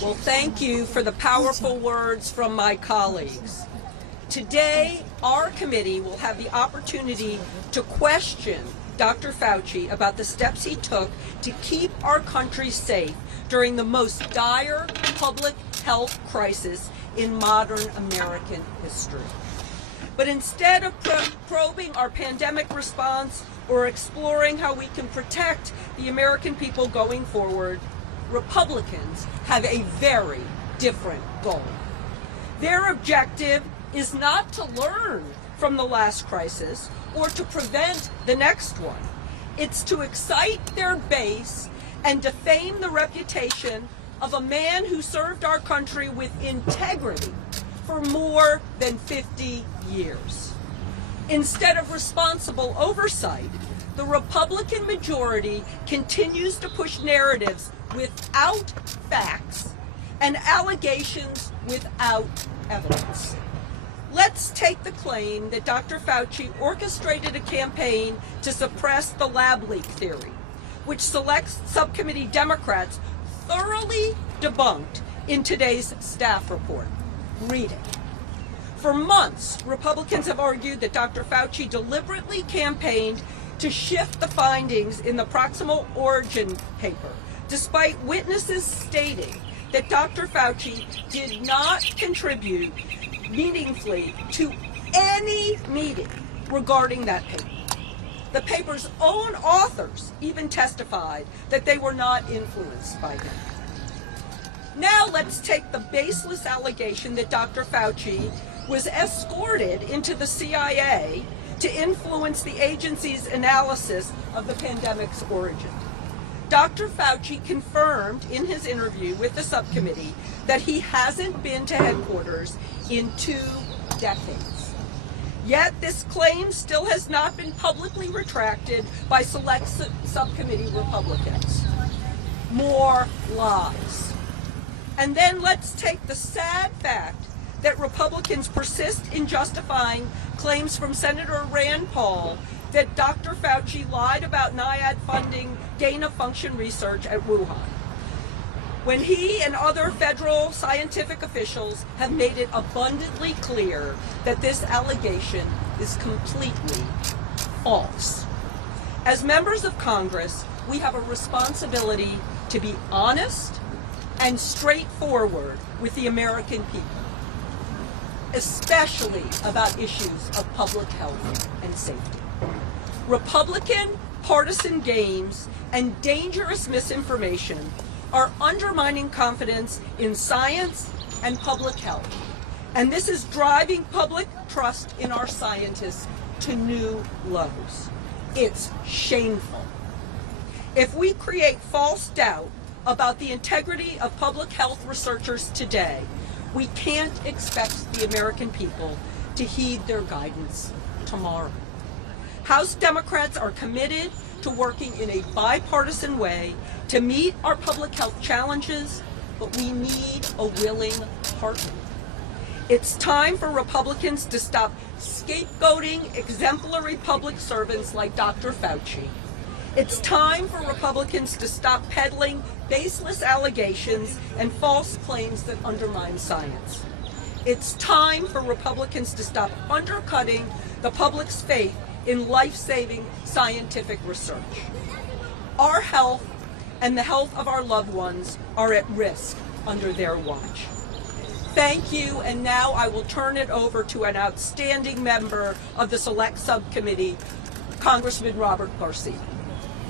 Well, thank you for the powerful words from my colleagues. Today, our committee will have the opportunity to question Dr. Fauci about the steps he took to keep our country safe during the most dire public health crisis in modern American history. But instead of probing our pandemic response or exploring how we can protect the American people going forward, Republicans have a very different goal. Their objective is not to learn from the last crisis or to prevent the next one. It's to excite their base and defame the reputation of a man who served our country with integrity for more than 50 years. Instead of responsible oversight, the Republican majority continues to push narratives without facts and allegations without evidence. Let's take the claim that Dr. Fauci orchestrated a campaign to suppress the lab leak theory, which Select Subcommittee Democrats thoroughly debunked in today's staff report. Read it. For months, Republicans have argued that Dr. Fauci deliberately campaigned to shift the findings in the proximal origin paper, despite witnesses stating that Dr. Fauci did not contribute meaningfully to any meeting regarding that paper. The paper's own authors even testified that they were not influenced by him. Now let's take the baseless allegation that Dr. Fauci was escorted into the CIA to influence the agency's analysis of the pandemic's origin. Dr. Fauci confirmed in his interview with the subcommittee that he hasn't been to headquarters in 2 decades. Yet this claim still has not been publicly retracted by Select Subcommittee Republicans. More lies. And then let's take the sad fact that Republicans persist in justifying claims from Senator Rand Paul that Dr. Fauci lied about NIAID funding gain-of-function research at Wuhan, when he and other federal scientific officials have made it abundantly clear that this allegation is completely false. As members of Congress, we have a responsibility to be honest and straightforward with the American people, especially about issues of public health and safety. Republican partisan games and dangerous misinformation are undermining confidence in science and public health. And this is driving public trust in our scientists to new lows. It's shameful. If we create false doubt about the integrity of public health researchers today, we can't expect the American people to heed their guidance tomorrow. House Democrats are committed to working in a bipartisan way to meet our public health challenges, but we need a willing partner. It's time for Republicans to stop scapegoating exemplary public servants like Dr. Fauci. It's time for Republicans to stop peddling baseless allegations and false claims that undermine science. It's time for Republicans to stop undercutting the public's faith in life-saving scientific research. Our health and the health of our loved ones are at risk under their watch. Thank you, and now I will turn it over to an outstanding member of the Select Subcommittee, Congressman Robert Garcia.